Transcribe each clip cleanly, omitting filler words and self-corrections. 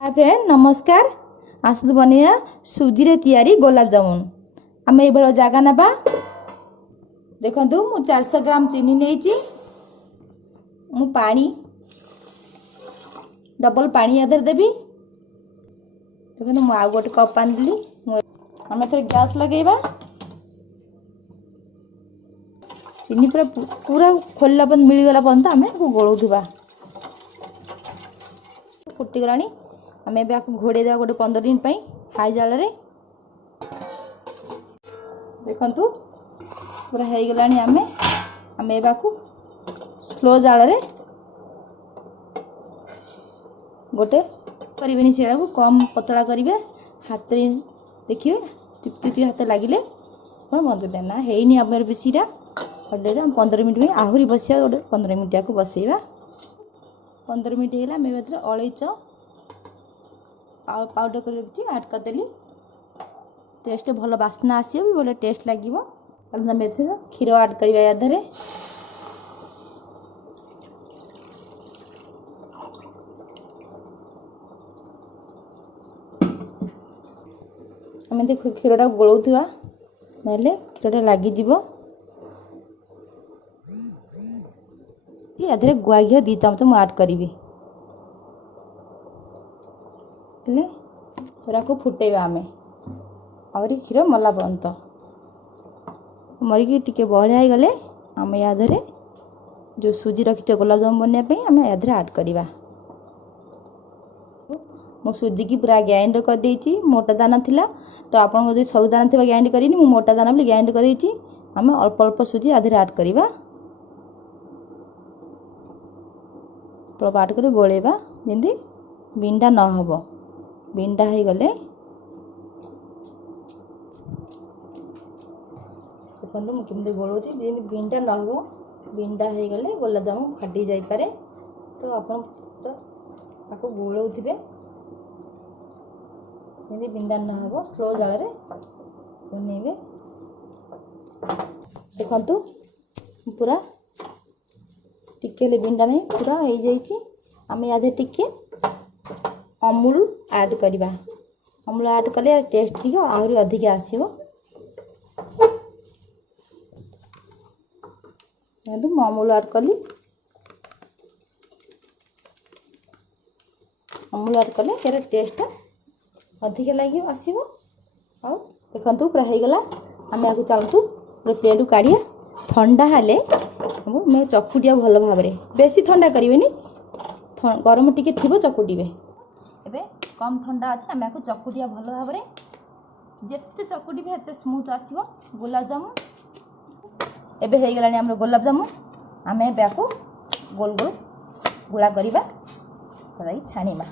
Hi friend नमस्कार। आसतु बनिया सुजी रे तैयारी गुलाब जामुन। आम ये जगह ना देखु मु 400 ग्राम चीनी नहीं मु पानी डबल पानी आधर देवी। देखो मु आउ गोटे कप पानी देली। आम थे गैस लगेगा। चीनी पूरा पूरा खोलला मिलगला पर्यंत आम गोलुवा फुटीगला। आम घोड़े देवा गोटे 15 दिन हाई जाल देखु पूरा हो गला। आम स्लो जाल गोटे करें से कम पतला करेंगे। हाथ देखिए चिपचिपी हाथ लगिले बंद देना है आम बेसीटा 15 मिनट में आहरी बसिया गोटे 15 मिनट को बसैवा। 15 मिनट है अलैच पाउडर कर ऐड करदेली। टेस्ट भल बास्ना आसो भी बोले टेस्ट लगे। क्षीर ऐड करवा यादर आम देख क्षीरटा गोलौवा ना क्षीरटा लगिज। यादे गुआ घी 2 चमच मुझे ऐड करी पूरा को फुटेवा। आम आहरी क्षीर मला पर्यंत मरिकी टिके बहलिया हो गले आम यादे जो सुजी रखी गुलाब जामुन बनवाई आम यादे ऐड करवा। मो सुजी की पूरा ग्राइंड कर देछि। मोटा दाना थिला तो आपन जो सरू दाना थी ग्राइंड करी मु मोटा दाना भी ग्राइंड कर देछि। आम अल्प अल्प सुजी आधे ऐड करवा ऐड कर गोलेवा जमी बिंडा न हो। बिंडा हो गले देखो मुझे गोलौची बिंडा न हो। बिंडा हो गले गुलाब जामुन फाटी जापे तो आप गोलौथे बिंडा न हो। स्लो जाल बनइबे देखु पूरा टिके बिंडा नहीं पूरा हो जाइए। आम यादे टिके अमूल ऐड करवा। अमूल ऐड कले टेस्ट टी आहरी अधिक आसो। मु अमूल ऐड कली। अमूल ऐड कले यार टेस्ट अधिक लगे आसो। देखु पूरा हो गला। आम या चाहतु प्लेट काढ़िया ठंडा हेले मैं चकुटिया भल भाव बेसी ठंडा करें गरम टिके थी चकुटे। एबे कम ठंडा अच्छे आम या चकुटिया भल भाव जिते चकुटी भी स्मूथ आसो गुलाब जामुन। एबे हो गला आम गुलाब जामुन। आम या गोल गोल गुला करवा छाणीमा।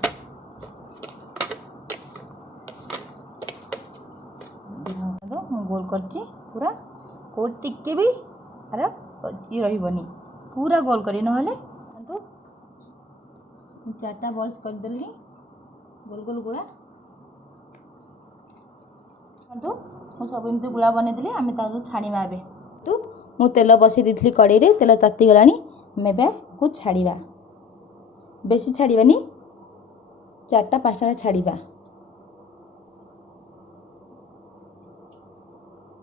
गोल कर पूरा को टिके भी अरे ये रही पूरा गोल करी ना 4टा बॉल्स करदेली गोल गोल गुला। मुझे सब एमती गुला बनईदेली आम छाणीमा। ए तो मु तेल बसई दी कड़े तेल ताती गला को छाड़ा बेसी छाड़ानी 4टा 5टा छाड़ा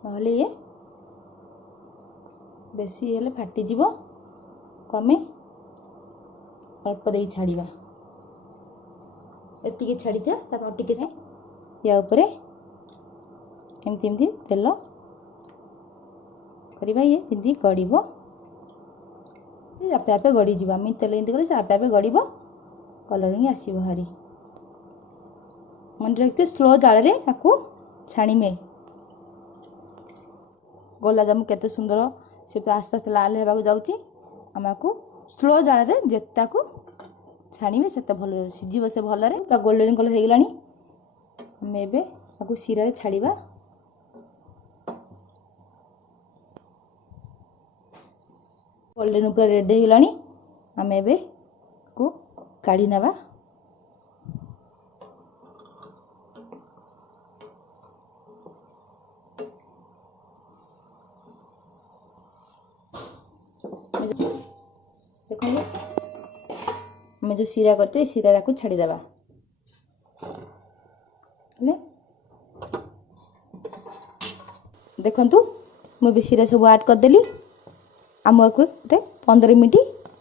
ना ये बेसी हेले फाटीज। कमे अल्प दे छाड़ा एति छाड़ी टे या एमती एमती तेल करवा। ये जमी गड़ आपे आपे गड़ीज आम तेल एमती कले आपे आपे गड़ कलरिंग आसो भारी। मन रखते स्लो जाल छाणीमे। गुलाब जामुन केते सुंदर से आस्ते आस्ते लाल होगा जाऊँगी। आम को स्लो जाल जेता को छाणीमे से भल सीझे से भल गोल्डन कलर हो गला। आम ए सीरा छाड़ा गोल्डन पूरा रेडी हो गला। आम ए को काढ़ी नवा। देखो आम जो सीरा करते सीरा को छाड़ीदेवा। देखंतु मुझे सीरा सब ऐड करदेली आम को गोटे 15 मिनिट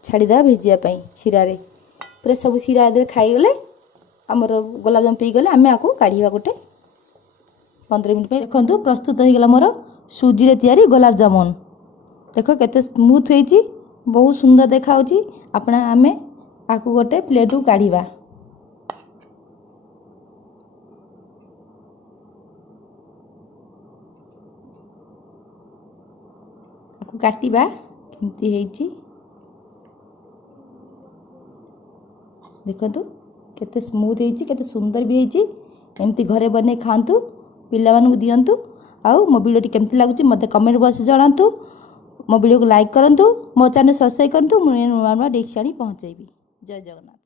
छाड़ीदा भेजापी सीरा रे पूरा सब सीरा आदि खाईगले आमर गुलाब जामुन पीगले आम आपको काढ़ा गोटे 15 मिनिट देखो प्रस्तुत हो गला मोर सुजी रे तैयारी गुलाब जामुन देख केते स्मूथ होईची बहुत सुंदर देखा आपण आम आपको गोटे प्लेट काढ़ा काटिबा केमती हेची देखो केते स्मूथ हेची केते सुंदर भी हेची एमती घरे बने खांतु पिला मानू दियंतु आउ मो वीडियो केमती लागुची मते कमेंट बॉक्स जणांतु मो वीडियो को लाइक करंतु मो चैनल सब्सक्राइब करंतु मु नुआ नुआ डिश आनी पहुंचेबी जय जगन्नाथ।